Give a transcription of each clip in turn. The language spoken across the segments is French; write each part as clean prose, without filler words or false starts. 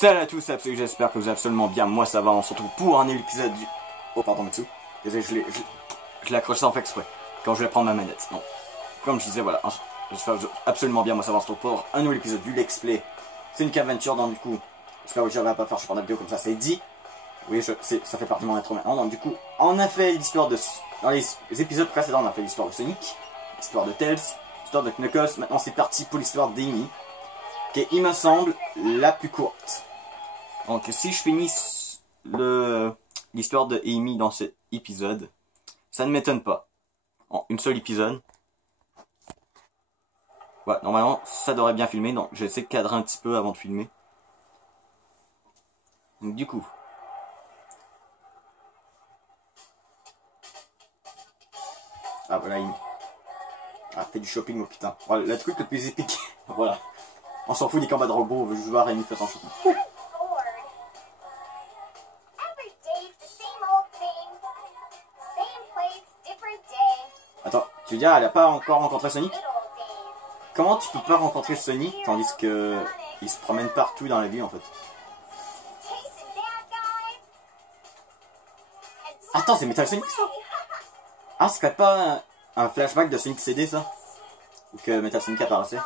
Salut à tous, j'espère que vous allez absolument bien. Moi ça va, on se retrouve pour un nouvel épisode du... Oh pardon Mitsu, désolé, je l'ai accroché sans faire exprès, quand je vais prendre ma manette. Non, comme je disais, voilà, j'espère que vous allez absolument bien. Moi ça va, on se retrouve pour un nouvel épisode du Let's Play Sonic Adventure. Donc du coup, j'espère que j'arriverai à pas faire super de vidéo comme ça, c'est dit. Oui, ça fait partie de mon intro maintenant. Donc du coup, on a fait l'histoire de... Dans les épisodes précédents, on a fait l'histoire de Sonic, l'histoire de Tails, l'histoire de Knuckles. Maintenant c'est parti pour l'histoire d'Amy, qui est, il me semble, la plus courte. Donc si je finis l'histoire de Amy dans cet épisode, ça ne m'étonne pas. En une seule épisode. Ouais, normalement ça devrait bien filmer, donc j'essaie de cadrer un petit peu avant de filmer. Donc du coup... Ah voilà, Amy. Ah, fait du shopping, oh putain. Voilà, le truc le plus épique. Voilà. On s'en fout des combats de robots, on veut juste voir Amy faire son shopping. Attends, tu veux dire, elle a pas encore rencontré Sonic? Comment tu peux pas rencontrer Sonic tandis que il se promène partout dans la ville en fait? Attends, c'est Metal Sonic ça? Ah, c'est pas un flashback de Sonic CD ça? Ou que Metal Sonic apparaissait?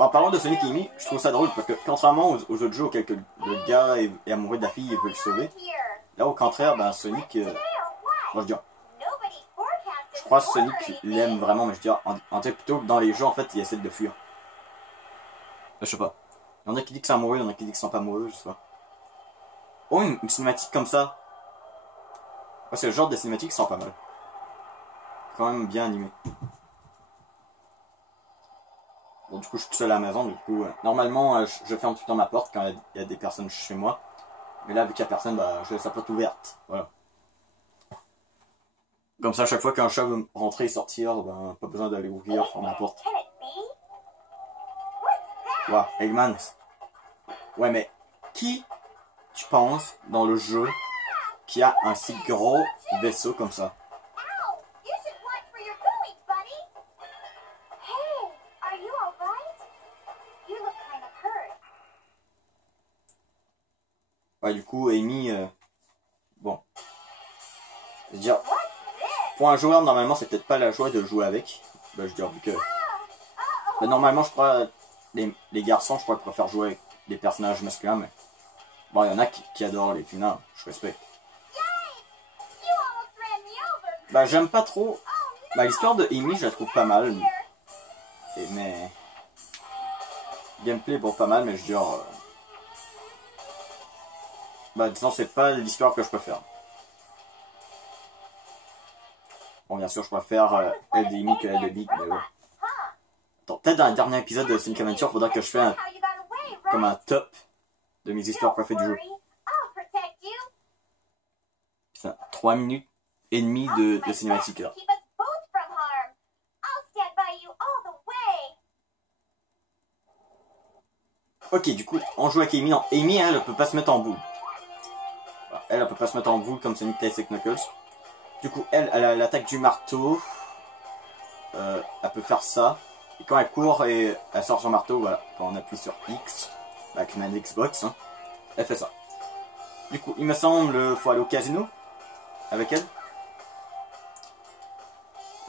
En parlant de Sonic et Amy, je trouve ça drôle parce que contrairement aux autres jeux auxquels le gars est amoureux de la fille et veut le sauver, là au contraire, ben Sonic, moi je veux dire, je crois que Sonic l'aime vraiment, mais je veux dire, en fait plutôt que dans les jeux en fait il essaie de le fuir. Je sais pas. Il y en a qui disent que c'est amoureux, il y en a qui disent que sont pas amoureux, je sais pas. Oh, une cinématique comme ça. Ouais, c'est le genre de cinématiques qui sont pas mal. Quand même bien animé. Bon, du coup, je suis tout seul à la maison, du coup, normalement, je ferme tout le temps ma porte quand il y a des personnes chez moi. Mais là, vu qu'il n'y a personne, bah, je laisse la porte ouverte. Voilà. Comme ça, à chaque fois qu'un chat veut rentrer et sortir, ben, pas besoin d'aller ouvrir, fermer la porte. Ouais, Eggman. Ouais, mais qui, tu penses, dans le jeu, qui a un si gros vaisseau comme ça? Ouais, du coup, Amy, bon. Je veux dire, pour un joueur, normalement, c'est peut-être pas la joie de jouer avec. Ben, je veux dire, vu que... Ben, normalement, je crois, les garçons, je crois, préfèrent jouer avec des personnages masculins, mais... Bon, il y en a qui adorent les féminins, je respecte. Bah, j'aime pas trop... Bah, l'histoire de Amy, je la trouve pas mal. Mais... Gameplay, bon, pas mal, mais je veux dire... Bah, disons, c'est pas l'histoire que je préfère. Bon, bien sûr, je préfère elle d'Amy que elle de Big, mais ouais. Attends, peut-être dans le dernier épisode de Sonic Adventure, faudra que je fasse comme un top de mes histoires préférées du jeu. Putain, 3 minutes et demie de cinématique là. Ok, du coup, on joue avec Amy. Non, Amy, elle peut pas se mettre en boule. Elle peut pas se mettre en boule comme Sonic, Tails et Knuckles. Du coup, elle a l'attaque du marteau. Elle peut faire ça. Et quand elle court et elle sort son marteau, voilà. Quand on appuie sur X, avec une Xbox, hein, elle fait ça. Du coup, il me semble faut aller au casino avec elle.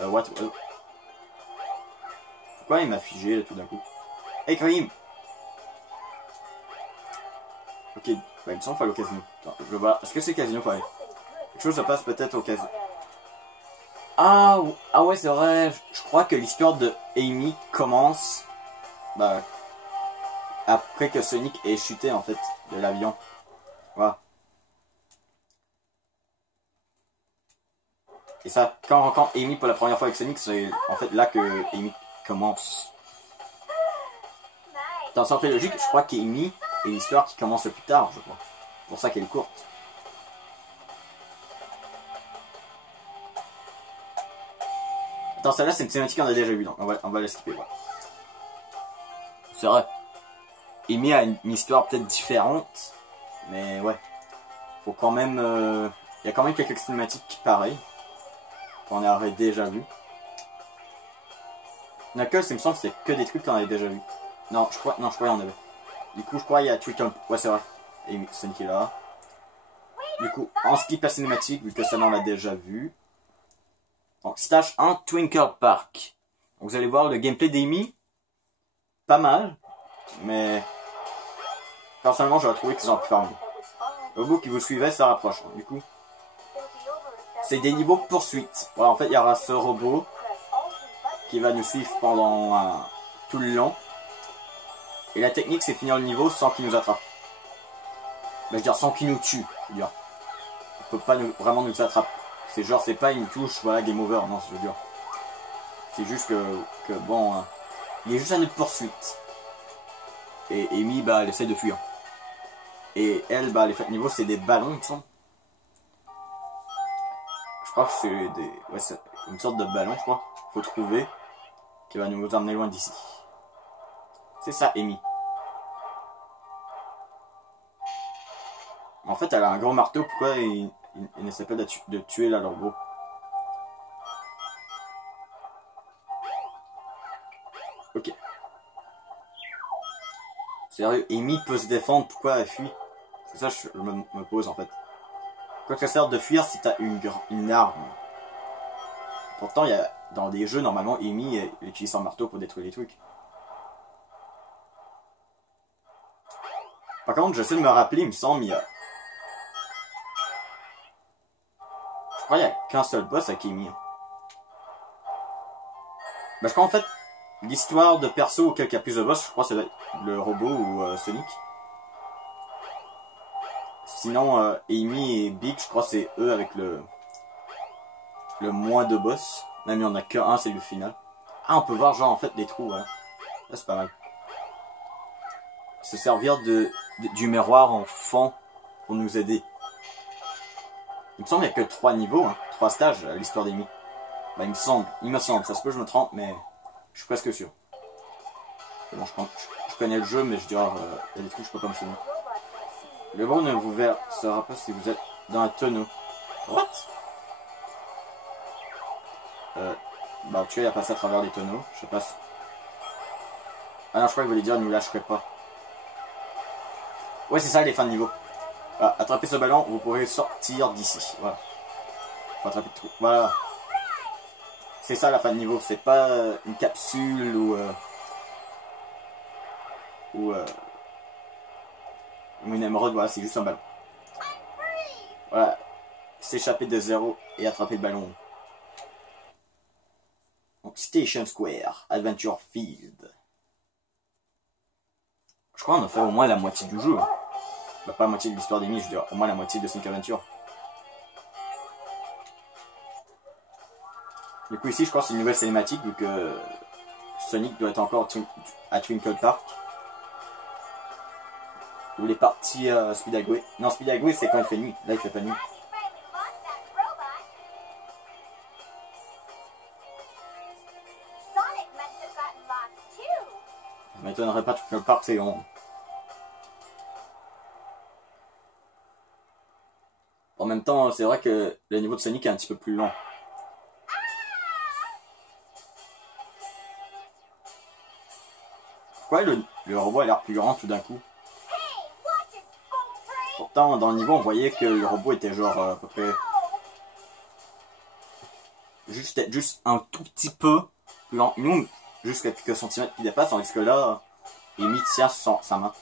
What? Pourquoi il m'a figé là tout d'un coup? Hey Karim! Ok, bah, il me semble qu'il faut aller au casino. Attends, je vois. Est-ce que c'est casino faut aller? Quelque chose se passe peut-être au casino. Ah ouais, c'est vrai. Je crois que l'histoire de Amy commence bah, après que Sonic ait chuté en fait de l'avion. Voilà. Et ça, quand on rencontre Amy pour la première fois avec Sonic, c'est en fait là que Amy commence. Dans son fait logique, je crois qu'Amy est l'histoire qui commence plus tard, je crois. C'est pour ça qu'elle est courte. Attends, celle-là, c'est une cinématique qu'on a déjà vue, donc on va la skipper. Voilà. C'est vrai. Amy a une histoire peut-être différente, mais ouais. Faut quand même... y a quand même quelques cinématiques pareilles. qu'on aurait déjà vu. Knuckles, il me semble que c'était que des trucs qu'on avait déjà vu. Non, je crois qu'il y en avait. Du coup, je crois qu'il y a Triton. Ouais, c'est vrai. Et Sonic est là. Du coup, en skip la cinématique, vu que ça on l'a déjà vu. Donc, stage 1, Twinkle Park. Donc, vous allez voir le gameplay d'Amy. Pas mal. Mais personnellement, j'aurais trouvé qu'ils ont pu faire mieux. Le robot qui vous suivait se rapproche. Du coup, c'est des niveaux poursuite. Voilà, en fait, il y aura ce robot qui va nous suivre pendant tout le long. Et la technique, c'est finir le niveau sans qu'il nous attrape. Mais je veux dire, sans qu'il nous tue. Je veux dire, il peut pas vraiment nous attraper. C'est genre, c'est pas une touche, voilà, game over. Non, je veux dire. C'est juste que bon, il est juste à notre poursuite. Et Amy, bah, elle essaie de fuir. Et elle, bah, les faits de niveau, c'est des ballons, il me semble. Je crois que c'est des... Ouais, c'est une sorte de ballon, je crois. Faut trouver. Qui va nous emmener loin d'ici. C'est ça, Amy. En fait, elle a un gros marteau. Pourquoi il n'essaie pas de tuer là, le robot? Ok. Sérieux, Amy peut se défendre. Pourquoi elle fuit? C'est ça que je me pose, en fait. Quoi que ça sert de fuir si t'as une arme? Pourtant, il y a, dans des jeux, normalement, Amy elle utilise son marteau pour détruire les trucs. Par contre, j'essaie de me rappeler, il me semble, il y a... Je crois qu'il n'y a qu'un seul boss avec Amy. Bah, je crois en fait, l'histoire de perso auquel il y a plus de boss, je crois que c'est le robot ou Sonic. Sinon, Amy et Big, je crois que c'est eux avec le moins de boss. Même il n'y en a qu'un, c'est le final. Ah, on peut voir genre en fait des trous, hein. Là, c'est pas mal. Se servir du miroir en fond pour nous aider. Il me semble qu'il n'y a que 3 niveaux, hein, 3 stages à l'histoire d'Amy. Bah, il me semble, ça se peut que je me trompe, mais je suis presque sûr. Bon, je connais le jeu, mais je dirais, il y a des trucs que je peux pas me souvenir. Le bon ne vous verra pas si vous êtes dans un tonneau. What? Bah, tu vois, il a passé à travers les tonneaux, je sais pas si... Ah non, je crois qu'il voulait dire, ne nous lâcherait pas. Ouais, c'est ça les fins de niveau. Voilà, attrapez ce ballon, vous pourrez sortir d'ici. Voilà. Faut attraper le trou. Voilà. C'est ça la fin de niveau. C'est pas une capsule ou une émeraude. Voilà, c'est juste un ballon. Voilà. S'échapper de zéro et attraper le ballon. Donc, Station Square, Adventure Field. Je crois qu'on a fait au moins la moitié du jeu. Hein. Bah, pas la moitié de l'histoire d'Amy, je veux dire au moins la moitié de Sonic Adventure. Du coup ici je crois que c'est une nouvelle cinématique vu que Sonic doit être encore à Twinkle Park. Ou les parties Speed Highway. Non, Speed Highway c'est quand il fait nuit, là il fait pas nuit. Ça m'étonnerait pas, Twinkle Park c'est long. En même temps, c'est vrai que le niveau de Sonic est un petit peu plus long. Pourquoi le robot a l'air plus grand tout d'un coup? Pourtant, dans le niveau, on voyait que le robot était genre à peu près... Juste un tout petit peu plus grand. Nous, juste quelques centimètres qui dépassent, tandis que là, il tient sa main.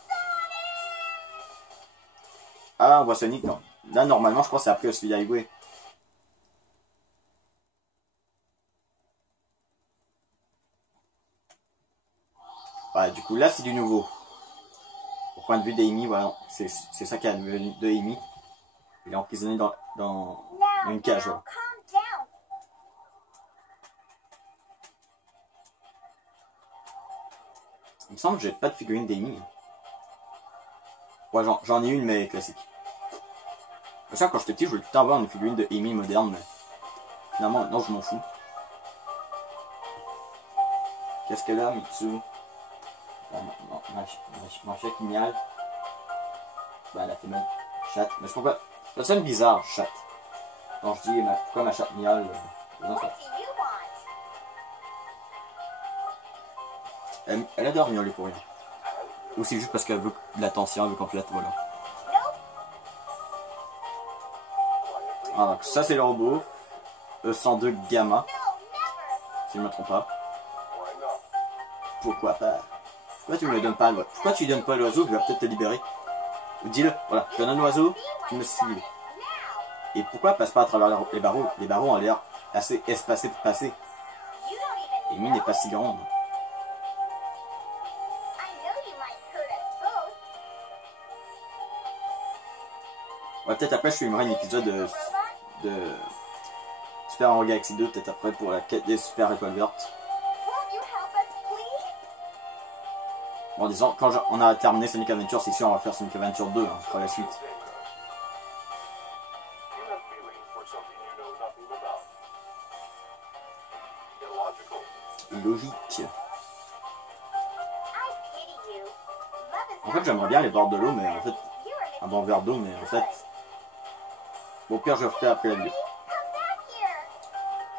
Ah, on voit Sonic, non. Là, normalement, je crois que c'est après Speed Highway. Ouais, du coup, là, c'est du nouveau. Au point de vue d'Amy, voilà, c'est ça qui est devenu de Amy. Il est emprisonné dans une cage, voilà. Il me semble que j'ai pas de figurine d'Amy. Ouais, j'en ai une, mais classique. Ça, quand j'étais petit, je voulais tout le temps avoir une figurine de Amy moderne, mais finalement, non, je m'en fous. Qu'est-ce qu'elle a, Mitsu? Ma chat qui miale. Bah, elle a fait mal. Chatte. Mais je comprends pas. Ça sonne bizarre, chatte. Quand je dis pourquoi ma chatte miale, Elle adore miauler pour rien. Ou c'est juste parce qu'elle veut de l'attention, elle veut qu'on flatte, voilà. Alors, ça c'est le robot. E102 Gamma. Si je ne me trompe pas. Pourquoi pas? Pourquoi tu me le donnes pas, l'oiseau? Pourquoi tu lui donnes pas l'oiseau? Je vais peut-être te libérer. Dis-le, voilà, je te donne un oiseau, tu me cibles. Et pourquoi passe pas à travers les barreaux? Les barreaux ont l'air assez espacés pour passer. Et mine n'est pas si grande. Ouais, peut-être après je filmerai un épisode de Super Mario Galaxy 2, peut-être après pour la quête des Super Étoiles Vertes. Bon, disons, quand on a terminé Sonic Adventure, c'est sûr, on va faire Sonic Adventure 2, hein, pour la suite. Logique. En fait, j'aimerais bien aller boire de l'eau, mais en fait, un bon verre d'eau, mais en fait, au pire, je le ferai après la vidéo.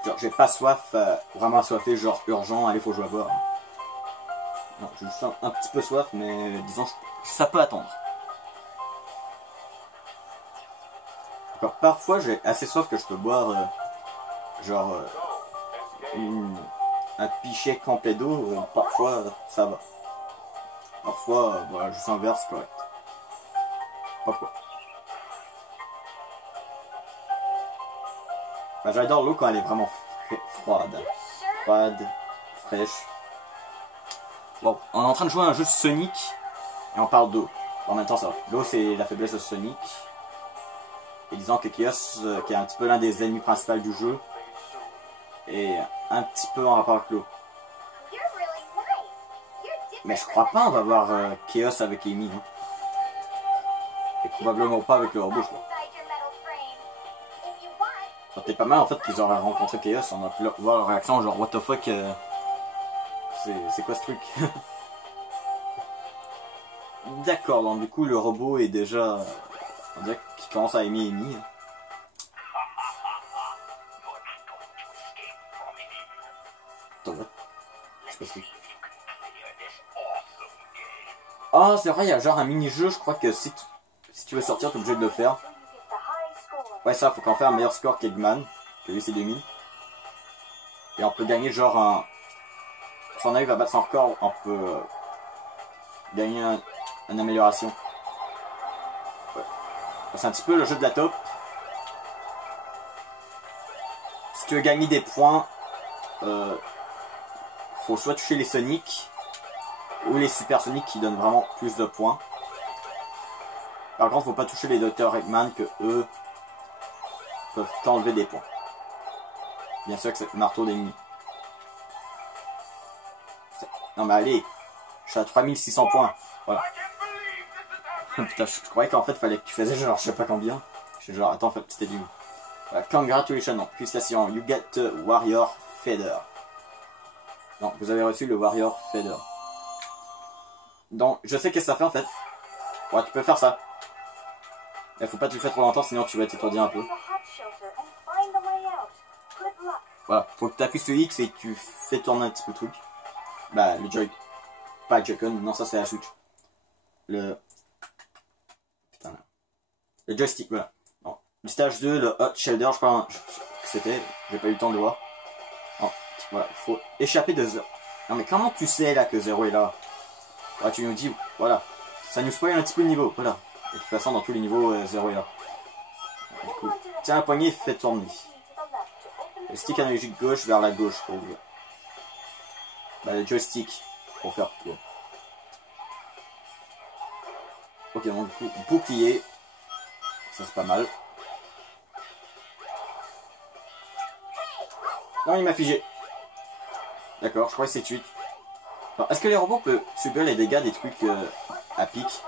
Genre, j'ai pas soif, vraiment assoiffé, genre urgent, allez, faut que je vais boire. Non, j'ai juste un petit peu soif, mais disons, ça peut attendre. Alors, parfois, j'ai assez soif que je peux boire, genre, un pichet complet d'eau. Parfois, ça va. Parfois, voilà, juste un verre, c'est correct. Pourquoi? Bah, j'adore l'eau quand elle est vraiment froide. Froide, fraîche. Bon, on est en train de jouer à un jeu de Sonic et on parle d'eau. En même temps, ça va. L'eau, c'est la faiblesse de Sonic. Et disons que Chaos, qui est un petit peu l'un des ennemis principaux du jeu, est un petit peu en rapport avec l'eau. Mais je crois pas on va voir Chaos avec Amy. Hein. Et probablement pas avec le robot, je crois. Ça aurait été pas mal en fait qu'ils auraient rencontré Chaos. On a pu voir leur réaction, genre what the fuck. C'est quoi ce truc? D'accord, donc du coup le robot est déjà... on dirait qu'il commence à aimer Amy. Attends, what? C'est quoi ce truc? Ah, c'est vrai, il y a genre un mini-jeu, je crois que si tu veux sortir, t'es obligé de le faire. Ouais, ça, faut qu'on fasse un meilleur score qu'Eggman, que lui c'est 2000. Et on peut gagner genre un... si on arrive à battre son record, on peut gagner une amélioration. Ouais. C'est un petit peu le jeu de la taupe. Si tu veux gagner des points, faut soit toucher les Sonic ou les Super Sonic qui donnent vraiment plus de points. Par contre, faut pas toucher les Dr Eggman que eux peuvent t'enlever des points. Bien sûr que c'est le marteau d'ennemi. Non mais allez, je suis à 3600 points. Voilà. Putain, je croyais qu'en fait fallait que tu faisais genre je sais pas combien. Je suis genre attends, c'était du... Voilà, congratulations, non, félicitations, you get Warrior Feather. Non, vous avez reçu le Warrior Feather. Donc, je sais qu'est-ce que ça fait en fait. Ouais, tu peux faire ça. Il faut pas que tu le fasses trop longtemps, sinon tu vas t'étourdir un peu. Voilà, faut que tu appuies sur X et tu fais tourner un petit peu le truc. Bah, le Joy... pas le Joy-Con, non, ça c'est la Switch. Le... putain, là. Le joystick, voilà. Bon. Le stage 2, le Hot Shoulder, je crois que c'était, j'ai pas eu le temps de le voir. Bon, voilà, il faut échapper de Zero. Non mais comment tu sais là que Zero est là? Ouais, tu nous dis, voilà. Ça nous spoil un petit peu le niveau, voilà. Et de toute façon, dans tous les niveaux, Zero est là. Du coup, tiens la poignée et fais tourner. Le stick analogique gauche vers la gauche pour ouvrir. Bah, le joystick pour faire quoi. Ok, donc du coup, bouclier. Ça c'est pas mal. Non, il m'a figé. D'accord, je crois que c'est tué. Est-ce que les robots peuvent subir les dégâts des trucs à pic?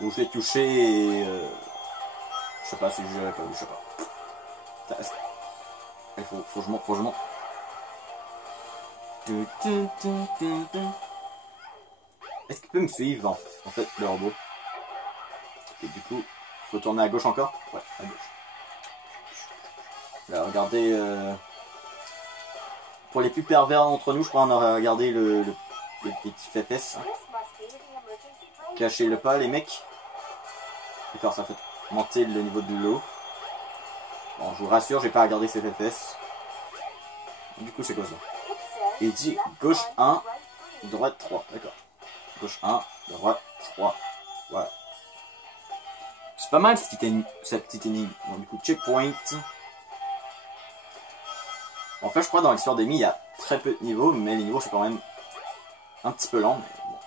Ou je l'ai touché et... je sais pas si je l'avais pas vu, je sais pas. Il faut que je monte, faut que je monte. Est-ce qu'il peut me suivre en fait le robot? Ok, du coup, faut tourner à gauche encore? Ouais, à gauche. Là, regardez, pour les plus pervers d'entre nous, je crois qu'on aurait regardé le petit FFS. Cachez-le pas, les mecs. D'accord, ça fait monter le niveau de l'eau. Bon, je vous rassure, j'ai pas regardé ces FFS. Du coup, c'est quoi ça? Il dit gauche 1, droite 3. D'accord. Gauche 1, droite 3. Voilà. C'est pas mal cette petite énigme. Bon, du coup, checkpoint. En fait, je crois dans l'histoire d'Amy, il y a très peu de niveaux, mais les niveaux c'est quand même un petit peu lent. Mais bon.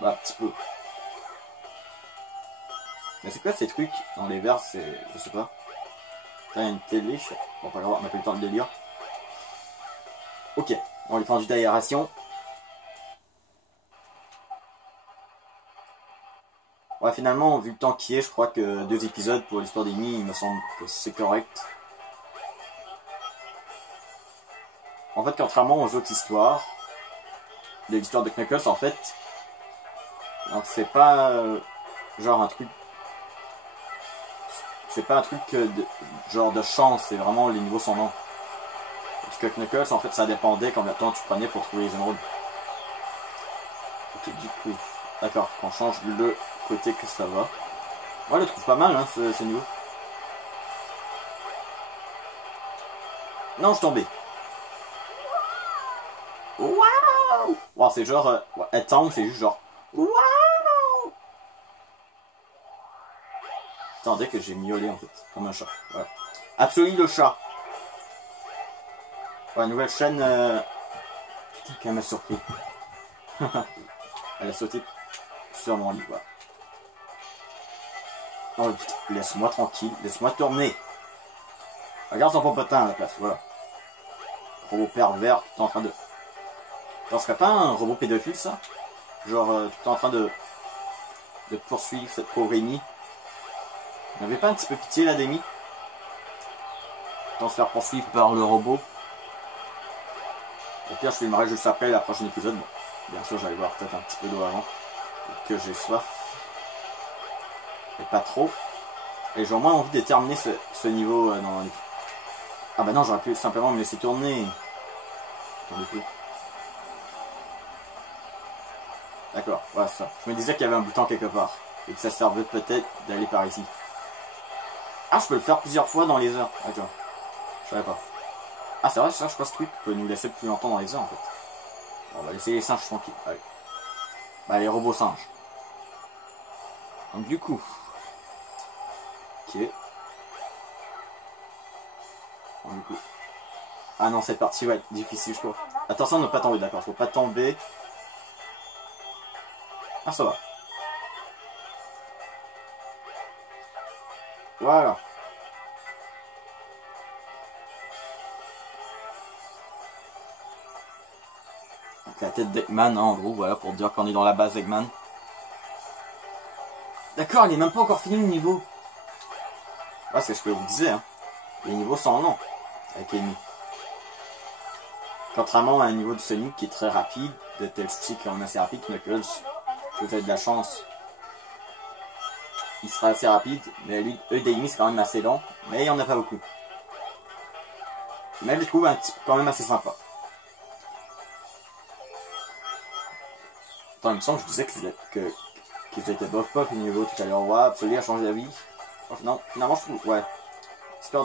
Bah, un petit peu. Mais c'est quoi ces trucs dans les verres? C'est. Je sais pas. Là, il y a une télé. Bon, pas grave, on n'a pas eu le temps de le lire. Ok, on est tendu d'aération. Ouais, finalement, vu le temps qui est, je crois que 2 épisodes pour l'histoire d'Amy, il me semble que c'est correct. En fait, contrairement aux autres histoires, de l'histoire de Knuckles, en fait, c'est pas genre un truc. C'est pas un truc genre de chance, c'est vraiment les niveaux sont longs. Parce que Knuckles, en fait, ça dépendait combien de temps tu prenais pour trouver les émeraudes. Ok, du coup, d'accord, qu'on change le côté que ça va. Moi, je le trouve pas mal, hein, ce niveau. Non, je suis tombé. Waouh! Wow, c'est genre, elle tombe, c'est juste genre, waouh! Attendez que j'ai miaulé en fait, comme un chat. Voilà. Absolue le chat. Ouais, nouvelle chaîne. Putain, qu'elle m'a surpris. Elle a sauté sur mon lit, voilà. Oh putain, laisse-moi tranquille, laisse-moi tourner. Regarde son popotin à la place, voilà. Robot pervers, tout en train de. Ça serait pas un robot pédophile ça? Genre, tout en train de poursuivre cette pauvre Amy. Vous n'avez pas un petit peu pitié là d'Amy? Tant se faire poursuivre par le robot. Au pire, je filmerai juste après la prochaine épisode. Bon, bien sûr, j'allais boire peut-être un petit peu d'eau avant. Que j'ai soif. Mais pas trop. Et j'ai au moins envie de terminer ce niveau dans les... Ah bah non, j'aurais pu simplement me laisser tourner. Attendez plus. D'accord, voilà ça. Je me disais qu'il y avait un bouton quelque part. Et que ça servait peut-être d'aller par ici. Ah, je peux le faire plusieurs fois dans les heures. D'accord. Je savais pas. Ah, c'est vrai, ça, je crois que ce truc peut nous laisser plus longtemps dans les heures en fait. Bon, on va laisser les singes tranquilles. Allez. Bah, les robots singes. Donc, du coup. Ok. Bon, du coup. Ah non, cette partie va être difficile, je crois. Attention de ne pas tomber, d'accord. Faut pas tomber. Ah, ça va. Voilà. Donc, la tête d'Eggman, hein, en gros, voilà, pour dire qu'on est dans la base d'Eggman. D'accord, il n'est même pas encore fini le niveau. Ah, c'est ce que je vous disais, hein. Les niveaux sont longs avec Amy. Contrairement à un niveau de Sonic qui est très rapide, de tel souci qui est assez rapide, Knuckles, vous avez de la chance. Il sera assez rapide, mais lui, d'Amy c'est quand même assez lent, mais il n'y en a pas beaucoup. Mais je le trouve quand même assez sympa. Attends, il me semble que je disais qu'ils étaient bof bof au niveau tout à l'heure. Ouais, absolument, a changé d'avis. Oh, non, finalement, je trouve, ouais. Bah,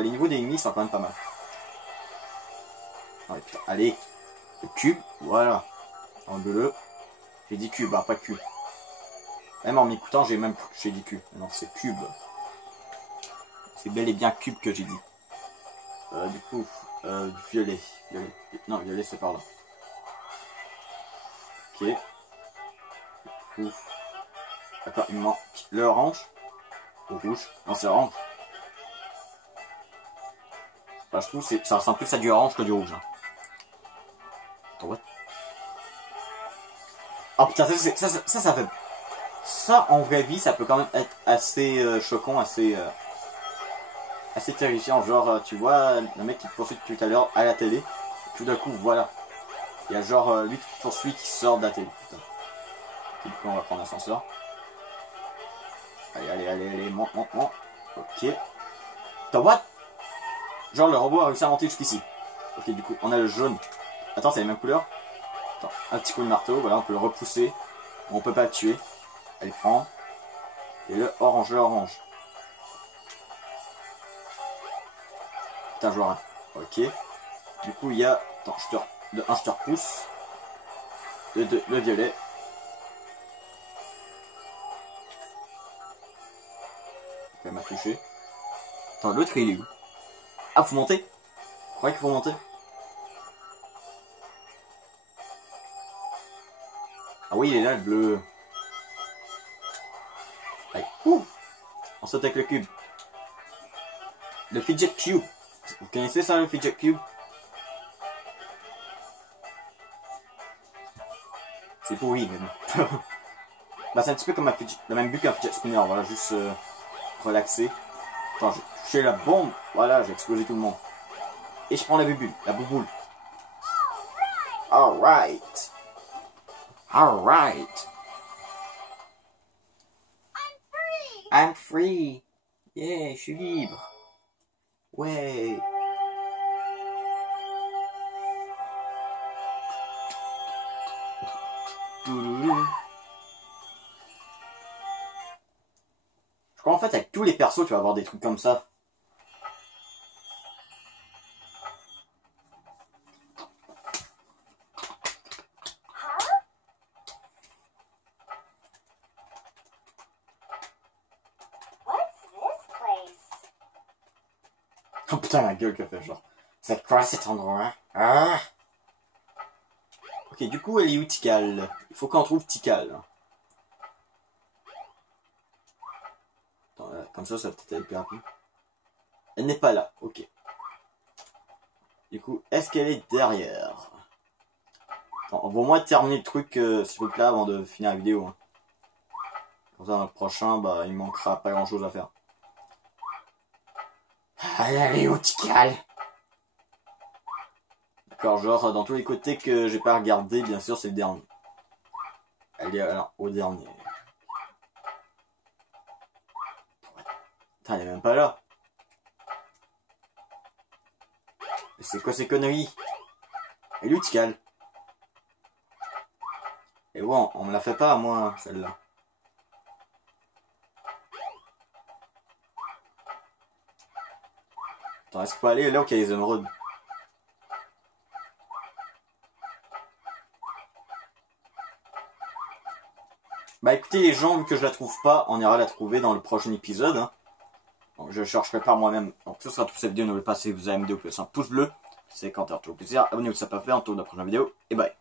les niveaux d'ennemis sont quand même pas mal. Oh, putain, allez. Le cube, voilà. Enlevez-le. J'ai dit cube, hein, pas cube. Même en m'écoutant, j'ai dit cube. Non, c'est cube. C'est bel et bien cube que j'ai dit. Du coup, violet. Non, violet, c'est par là. Ok. D'accord, il me manque le orange. Ou rouge. Non, c'est orange. Bah, je trouve que ça ressemble plus à du orange que du rouge. Hein. Attends, what? Oh putain, ça fait... Ça, en vraie vie, ça peut quand même être assez choquant, assez terrifiant. Genre, tu vois, le mec qui te poursuit tout à l'heure à la télé. Tout d'un coup, voilà. Il y a genre 8 poursuites qui sortent de la télé. Putain. Okay, du coup, on va prendre l'ascenseur. Allez, monte. Ok. Attends, what? Genre, le robot a réussi à monter jusqu'ici. Ok, du coup, on a le jaune. Attends, c'est la même couleur. Attends, un petit coup de marteau, voilà, on peut le repousser. On peut pas le tuer. Elle prend. Et le orange, Putain, je vois rien. Ok. Du coup, il y a... Attends, je te repousse. De 2, le violet. Elle m'a touché. Attends, l'autre, il est où? Ah, faut monter? Je croyais qu'il faut monter. Ah oui, il est là, le bleu. Allez, ouh! On saute avec le cube. Le fidget cube. Vous connaissez ça, le fidget cube? C'est pourri, mais bon. Bah, c'est un petit peu comme le même but qu'un fidget spinner. Voilà, juste relaxer. Attends, j'ai touché la bombe. Voilà, j'ai explosé tout le monde. Et je prends la bubule, la bouboule. Alright. Alright. I'm free. Yeah, je suis libre. Ouais. Je crois en fait avec tous les persos tu vas avoir des trucs comme ça. Oh putain la gueule que fait genre. C'est quoi cet endroit? Ah. Ok, du coup elle est où Tikal? Il faut qu'on trouve Tikal. Attends, comme ça va peut-être aller plus rapide. Elle n'est pas là, ok. Du coup, est-ce qu'elle est derrière? Attends, on va au moins terminer le truc, ce truc-là avant de finir la vidéo. Hein. Comme ça, dans le prochain, bah, il manquera pas grand-chose à faire. Allez, où Tikal? D'accord, genre, dans tous les côtés que j'ai pas regardé, bien sûr, c'est le dernier. Elle est alors, au dernier. Putain, elle est même pas là. C'est quoi ces conneries? Elle est où Tikal? Et bon, on me la fait pas à moi, celle-là. Attends, est-ce qu'il faut aller là où il y a les émeraudes? Bah écoutez les gens, vu que je la trouve pas, on ira la trouver dans le prochain épisode. Hein. Donc, je chercherai par moi-même. Donc ce sera tout cette vidéo, n'oubliez pas si vous avez aimé la vidéo, un pouce bleu. C'est quand toujours plaisir. Abonnez-vous si ça n'a pas fait, on tourne la prochaine vidéo. Et bye.